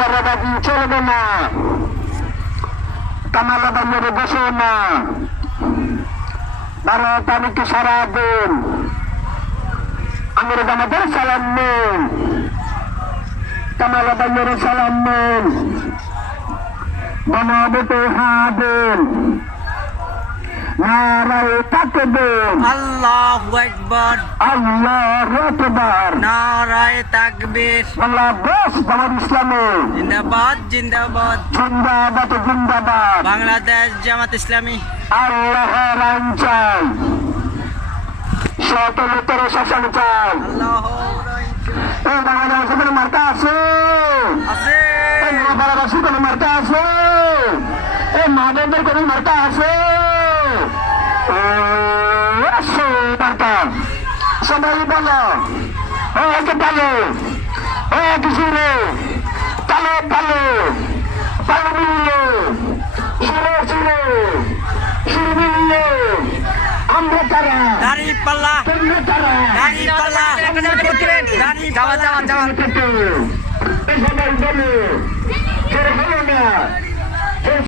চাঁদাবাজি চলবে না, কামালাবাজি মেরে বসে না। 12 তারিখে সারাদিন আমির জামাতের সালাম নেন, কামালাবাজির সালাম নেন, গণভোটে হাঁ দেন, নারায়ে তাকবীর, আল্লাহু আকবার, আল্লাহু আকবার, নারায়ে তাকবীর। বাংলাদেশ জামাত ইসলামী জিন্দাবাদ জিন্দাবাদ, জিন্দাবাদ জিন্দাবাদ। বাংলাদেশ জামাত ইসলামী। আল্লাহর আইন চাই, স্বতন্ত্র শাসন চাই। এই বাংলাদেশে কোনো মার্কা আছে? আছে এই মহাবারাবাসী কোনো মার্কা আছে? এই মাদের কোনো মার্কা আছে? মার্কা সবাই বলো, পালো কিশোরে, পালো পালো পালো মিলিয়ে, সুরে সুরে সুর মিলিয়ে আমরা তারা দাড়ি পাল্লা, তোমরা তারা দাড়ি পাল্লা, দাড়ি যাওয়া যাওয়া যাওয়া। সবাই বলো, হলো না।